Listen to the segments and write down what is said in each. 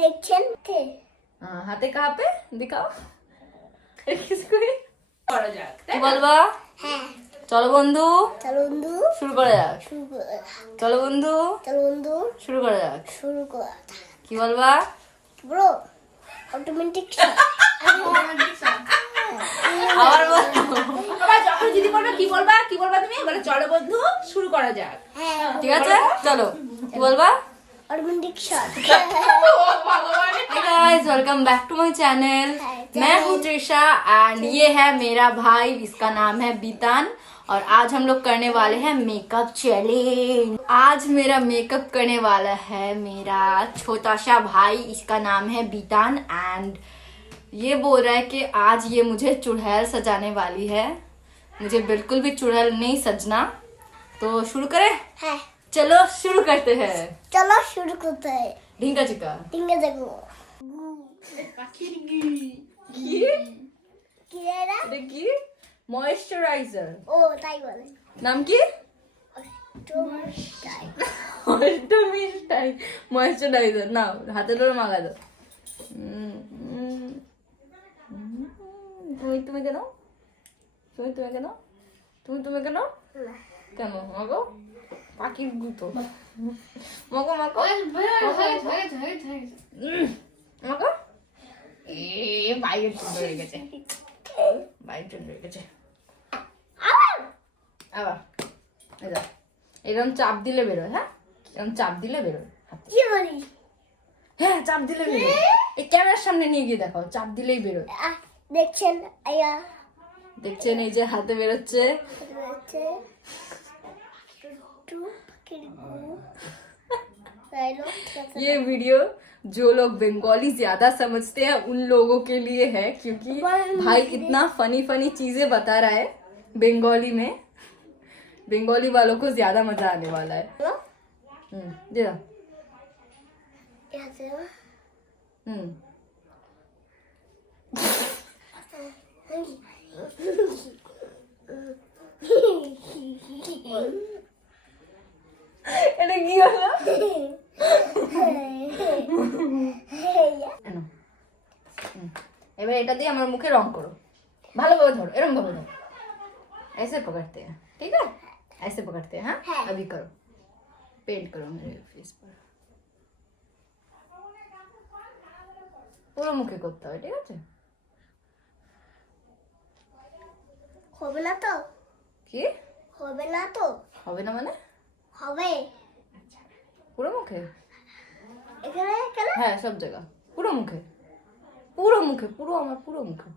দেখছেন हाँ हाथे कहाँ पे दिखाओ किसको করা যাক কি বলবা হ্যাঁ চলো বন্ধু চলো বন্ধু শুরু করা যাক চলো বন্ধু শুরু করা যাক কি বলবা ব্রো অটোমেটিক আবার বলো আবার যখন যদি বলবে কি বলবা তুমি বলে চলো বন্ধু শুরু করা যাক ঠিক আছে চলো কি বলবা automatic shot Hey guys, welcome back to my channel. मैं हूँ त्रिशा एंड ये है मेरा भाई, इसका नाम है बीतान और आज हम लोग करने वाले हैं मेकअप चैलेंज। आज मेरा मेकअप करने वाला है मेरा छोटा सा भाई, इसका नाम है बीतान एंड ये बोल रहा है कि आज ये मुझे चुड़ैल सजाने वाली है। मुझे बिल्कुल भी चुड़ैल नहीं सजना, तो शुरू करें? है चलो शुरू करते हैं। चलो शुरू करते हैं ढींगा चिका टिंगे देखो কি এরা এটা কি ময়েশ্চারাইজার ও তাই বলে নাম কি অটোমেটিক ময়েশ্চারাইজার নাও হাতে ধরে মাখা দাও তুমি তুমি কেন তুমি তুমি কেন তুমি তুমি কেন কেন মাগো পাখির গুতো মাগো মাগো মাগো এ বাইরে চলে হয়ে গেছে বাইরে চলে হয়ে গেছে আবার এরকম চাপ দিলে বেরোয় হ্যাঁ এরকম চাপ দিলে বেরোয় কি বলি হ্যাঁ চাপ দিলে বেরোয় এই ক্যামেরার সামনে নিয়ে গিয়ে দেখাও চাপ দিলেই বেরোয় দেখছেন আয়া দেখছেন এই যে হাতে বেরোচ্ছে হচ্ছে ये वीडियो जो लोग बंगाली ज्यादा समझते हैं उन लोगों के लिए है क्योंकि भाई इतना फनी फनी चीजें बता रहा है बंगाली में, बंगाली वालों को ज्यादा मजा आने वाला है। दे दो এটা কি হলো এবার এটা দিয়ে আমার মুখে রং করো ভালোভাবে ধরো এরকম ভাবে ধরো ऐसे पकड़ते हैं ठीक है ऐसे पकड़ते हैं हाँ अभी करो पेंट करो मेरे फेस पर পুরো মুখে করতে হবে ঠিক আছে হবে না তো কি হবে না তো হবে না মানে হবে পুরো মুখে এখানে এখানে হ্যাঁ সব জায়গা পুরো মুখে পুরো আমার পুরো মুখে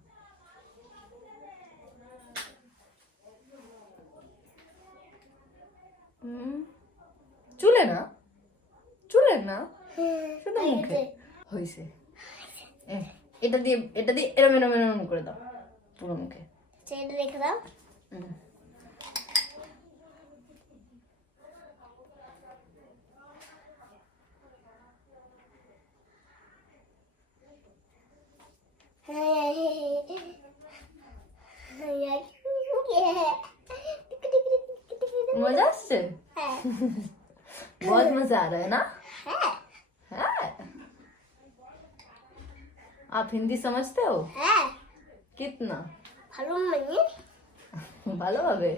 চুলে না শুধু মুখে হয়েছে এটা দিয়ে এরম এরম এরম করে দাও পুরো মুখে সেটা রেখে দাও मजा आसছে बहुत मजा आ रहा है ना है आप हिंदी समझते हो कितना ভালো মানে ভালো হবে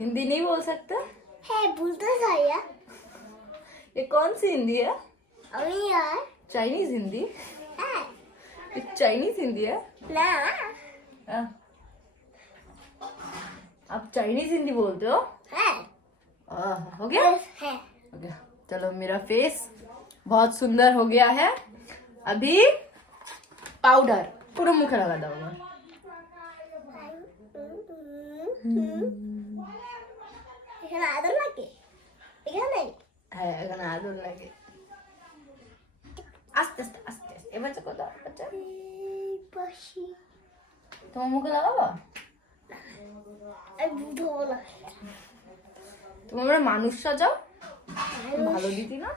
हिंदी नहीं बोल सकते হ্যাঁ বলতে চাই ये कौन सी हिंदी है আমি আর चाइनीज हिंदी হ্যাঁ ये चाइनीज हिंदी है না हाँ। आप चाइनीज हिंदी बोलते हो হ্যাঁ हो गया হ্যাঁ हो गया चलो मेरा फेस बहुत सुंदर हो गया है अभी पाउडर पूरा मुखे लगा दो এখানে আদর লাগে এখানে হ্যাঁ এখানে আদর লাগে আস্তে আস্তে আস্তে আস্তে এবার তো কত বাচ্চা পাশি তোমার মুখে লাগাবো আমি বুঝবো না তুমি আমরা মানুষ সাজাও ভালো দিদি না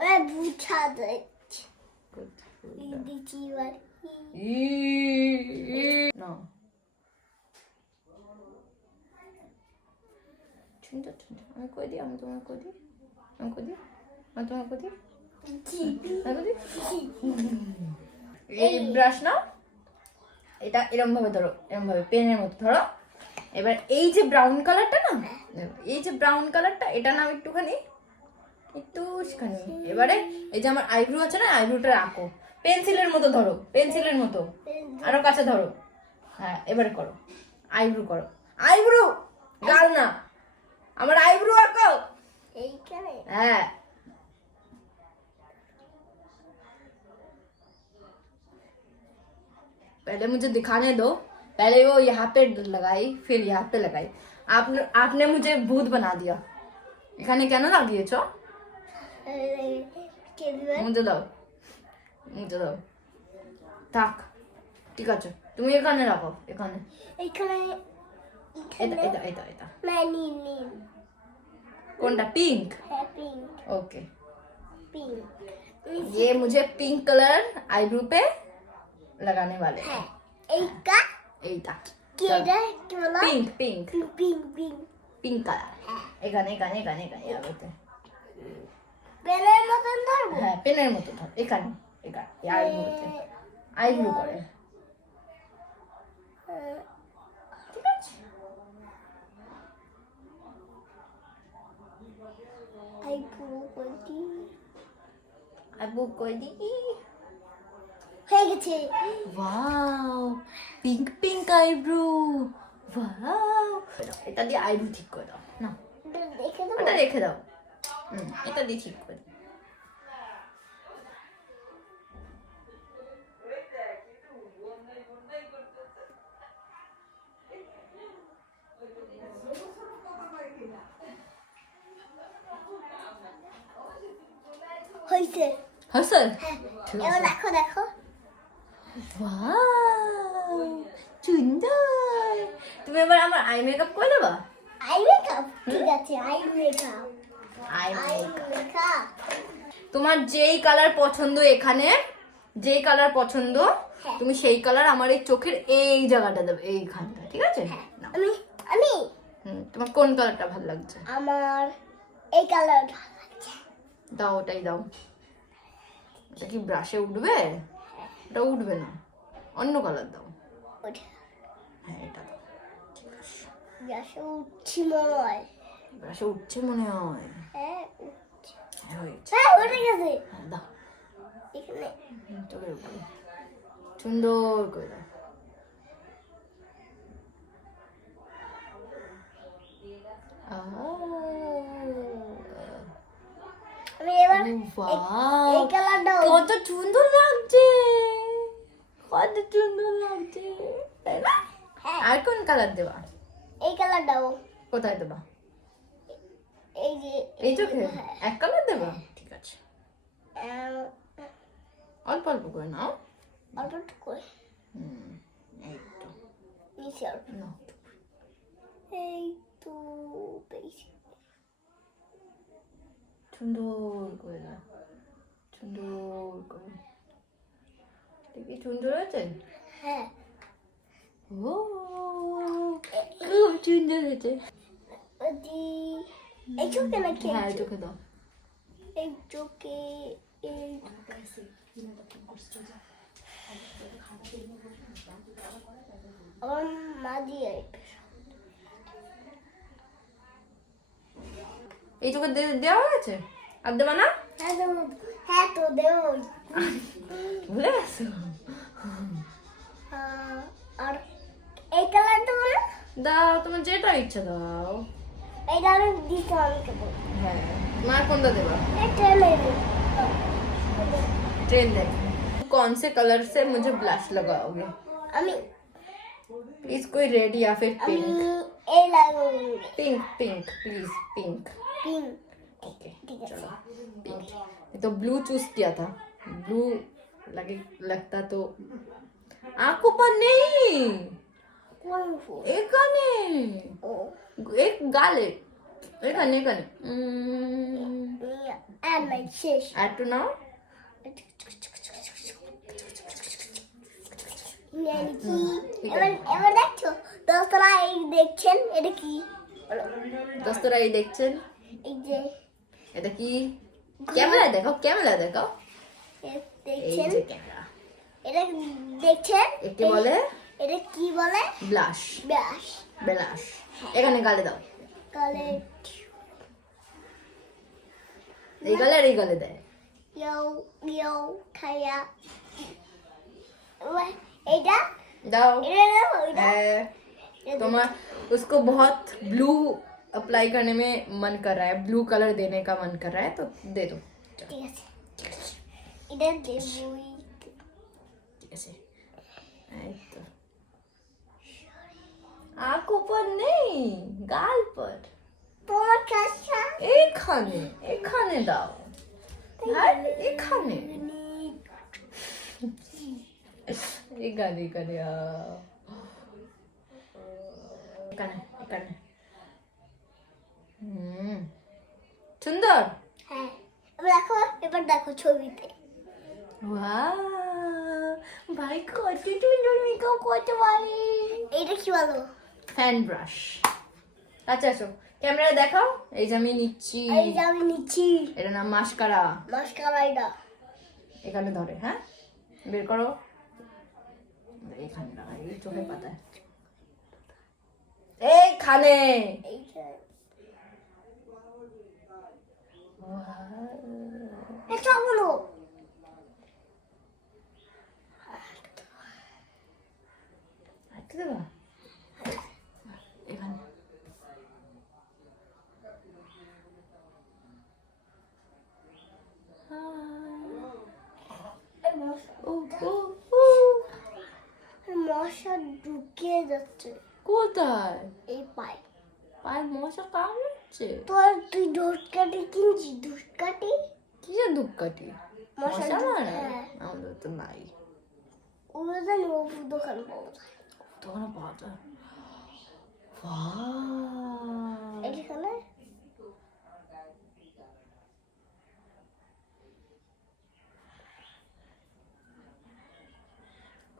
ওই বুঝা দেয় দিচ্ছি এবার না আমি কই দিই আমি তোমার কই দিই আমি তোমার কই দিই এই ব্রাশ নাও, এটা এরকম ভাবে ধরো, এরকম ভাবে পেনের মতো ধরো। এবার এই যে ব্রাউন কালারটা না, এই যে ব্রাউন কালারটা, এটা নাও একটুখানি, একটুখানি। এবারে এই যে আমার আইব্রু আছে না, আইব্রুটা রাখো, পেন্সিলের মতো ধরো, পেন্সিলের মতো, আরো কাছে ধরো। হ্যাঁ, এবারে করো, আইব্রু করো, আইব্রু, গাল না, আমার আইব্রু আঁকো। এইখানে হ্যাঁ, पहले मुझे दिखाने दो, पहले वो यहाँ पे लगाई फिर यहाँ पे लगाई। आपने मुझे भूत बना दिया। এখানে কেন লাগিয়েছো? মুঝে দাও, মুঝে দাও। থাক, ঠিক আছে, তুমি এখানে রাখো, এখানে। এইখানে এটা এটা এটা এটা না, নীল নীল। কোনটা? পিঙ্ক? হ্যাঁ, পিঙ্ক ओके, পিঙ্ক। ये मुझे पिंक कलर आईब्रो पे लगाने वाले हैं। হ্যাঁ, এইটা এইটা কি? এটা কি বলো? Pink pink pink pink. Pink colour. এখানে এখানে এখানে এখানে আইব্রোতে। পেনের মতন ধরবো? হ্যাঁ, পেনের মতো ধর, এখানে এখানে আইব্রোতে আইব্রো করে। ঠিক আছে, আইব্রো করছি। আইব্রো করে দিই। হয়ে গেছে। Wow, pink pink eyebrow, wow. এটা দিয়ে আইব্রো ঠিক করে দাও না, দেখে দেবো। এটা রেখে দাও। এটা দিয়ে ঠিক করে দাও। হয়েছে। হাসান, হ্যাঁ, ঠিক এবার আছে। দেখো দেখো। ওয়াও, সুন্দর। তুমি এবার আমার আই মেকআপ করে দেবা? Eye makeup? ঠিক আছে, eye makeup. I eye makeup. Makeup. তোমার যেই কালার পছন্দ, এখানে যেই কালার পছন্দ, হ্যাঁ। তুমি সেই কালার আমার এই চোখের এই জায়গাটা দেবে, এইখানটা। ঠিক আছে, নাও। আমি আমি তোমার কোন কালারটা ভালো লাগছে? আমার এই কালার ভালো লাগছে। দাও, ওটাই দাও। এটা কি ব্রাশে উঠবে? এটা উঠবে না, অন্য কালার দাও। ওটা হ্যাঁ, এটা দাও। গ্যাসে উঠছি মনে হয়। ব্রাশে উঠছে মনে হয়। হ্যাঁ, উঠছে। হ্যাঁ, হয়েছে। হ্যাঁ, উঠে গেছে। হ্যাঁ, দাও, এখানে চোখের উপরে সুন্দর করে দাও। আমি এবার Wow, এই কালারটা কত সুন্দর লাগছে, কত সুন্দর লাগছে, তাই না? হ্যাঁ, আর কোন কালার দেবা? এই কালারটাও। কোথায় দেবা? এই যে এই চোখে হ্যাঁ। এক কালার দেবা? ঠিক আছে, আহ, অল্প অল্প করে নাও। অল্প একটু করে এই তো নিচে অল্প। নাও। এই তো পেয়েছি। সুন্দর করে দাও, সুন্দর করে। দেখি সুন্দর হয়েছে। হ্যাঁ, ও, খুব সুন্দর হয়েছে। এই চোখে নাকি? হ্যাঁ, এই চোখে দাও। এই চোখে এই আমার মা দিয়ে এই চোখে দেওয়া হয়েছে, আর দেবা না? হ্যাঁ দেবো। হ্যাঁ তো দেবো। ভুলে গেছো? আর এই কালারটা বলে দাও, তোমার যেটা ইচ্ছা দাও। এইটা আমি দিতে আমি কেবল হ্যাঁ, মার কোনটা देवा? এটা নেব। ट्रेन देख। कौन से कलर से मुझे ब्लश लगाओगे? আমি प्लीज कोई रेड या फिर আমি पिंक। এই লাগাবো। Pink pink please pink. Pink. Okay, ঠিক আছে। चलो पिंक। ये तो ब्लू चूज किया था, ब्लू लगता तो आंखों पर नहीं, কোন ফুল? এখানে ও এক গালে, এখানে এখানে। and my শেষ। আর একটু নাও। এবার দেখছো দোস্তরা এই দেখছেন এটা কি? দোস্তরা এই দেখছেন, এই যে এটা কি? ক্যামেরা দেখো এই দেখছেন যে ক্যামেরা এটা দেখছেন একে বলে এটা কি বলে ব্লাশ ব্রাশ এখানে গালে দাও কালে এই গালে আর এই গালে দেয় ইয়ো খায়া এটা दाओ এটা নাও এটা तुम्हारा उसको बहुत ब्लू अप्लाई करने में मन कर रहा है ब्लू कलर देने का मन कर रहा है तो दे दो ঠিক আছে এটা দেবই ऐसे तो आंखों पर नहीं गाल पर তোমার কাছে एक खाने दाओ हाँ एक खाने एक गाने करे সুন্দর হ্যাঁ এবার দেখো ছবিতে ভাই কত সুন্দর মেকআপ করতে পারে এটা কি বলো ফ্যান ব্রাশ আচ্ছা আসো ক্যামেরা দেখাও এই যে আমি নিচ্ছি এই যে আমি নিচ্ছি এটা নাম মাস্কারা মাস্কারা এটা এখানে ধরে হ্যাঁ বের করো এখানে লাগাই এই চোখে পাতায় এইখানে এইটা Wow. এটা বলো আচ্ছা দেবা এখানে মশা ঢুকিয়ে যাচ্ছে কোথায় এই পায়ে পায়ে মশা কামড়াচ্ছে তুই ধূপকাঠি কিনছি ধূপকাঠি কিসের ধূপকাঠি মশা মশা মারে হ্যাঁ। আমাদের তো নাই ওগুলো জানি ও দোকান পাওয়া যায় দোকানে পাওয়া যায় Wow. এখানে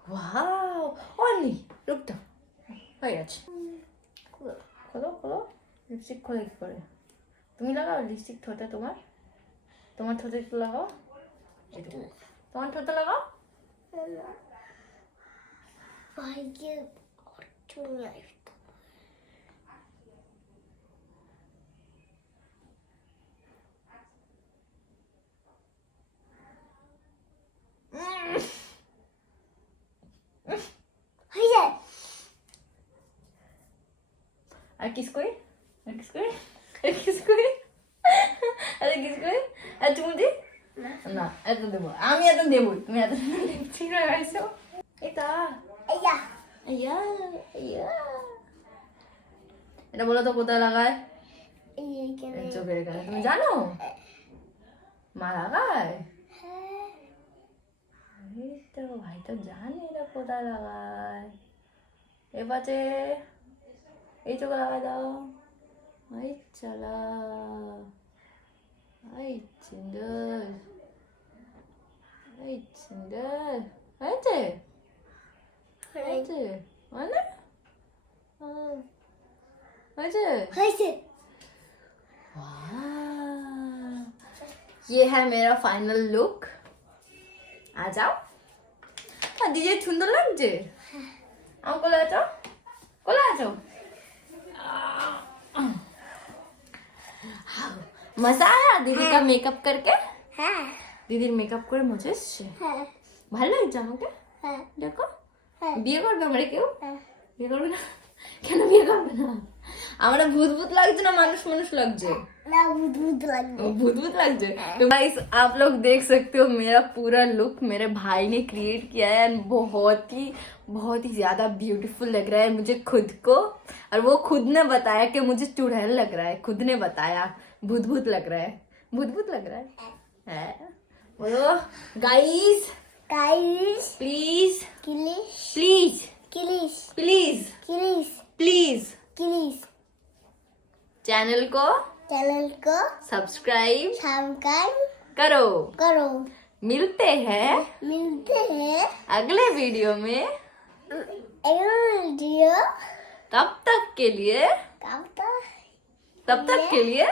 Wow. অলি রুক দাও হয়ে গেছে খোলো লিপস্টিক খোলে কি করে তুমি লাগাও লিপস্টিক ঠোঁটে তোমার ঠোঁটে একটু লাগাও তোমার ঠোঁটে লাগাও ভাইকে চলে আসতো হয়ে যায় আর কিস করি আর কিস করি আর তুমি দি না এত দেবো আমি এত দেবো তুমি এত লিপস্টিক লাগাইছো এটা এইয়া আইয়া এটা বলো তো কোথায় লাগায় এইখানে চোখের এখানে তুমি জানো মা লাগায় হ্যাঁ এই তো ভাই তো জানে এটা কোথায় লাগায় এবারে এই চোখে লাগাই দাও এই চালা এই সুন্দর হয়েছে মানে হয়েছে ये है मेरा फाइनल लुक आ जाओ दीदी सुंदर লাগছে आओ कोला आ जाओ मजा आया दीदी का मेकअप करके হ্যাঁ দিদির মেকআপ করে মজা এসছে হ্যাঁ ভালো লাগছে আমাকে হ্যাঁ দেখো হ্যাঁ বিয়ে করবে আমরা কেউ হ্যাঁ বিয়ে করবে না কেন বিয়ে করবে না আমরা ভূত লাগছে না মানুষ লাগছে না বুদ লাগবে भूत लग जाए तो गाइस आप लोग देख सकते हो मेरा पूरा लुक मेरे भाई ने क्रिएट किया है एंड बहुत ही ज्यादा ब्यूटीफुल लग रहा है मुझे खुद को और वो खुद ने बताया कि मुझे चुड़ैल लग रहा है खुद ने बताया भूत लग रहा है भूत लग रहा है बोलो गाइस গাইস प्लीज কিলিশ प्लीज কিলিশ प्लीज কিলিশ प्लीज কিলিশ चैनल को चैनल को सब्सक्राइब सब्सक्राइब करो करो मिलते हैं मिलते हैं अगले वीडियो में अगले वीडियो तब तक के लिए कब तक तब तक के लिए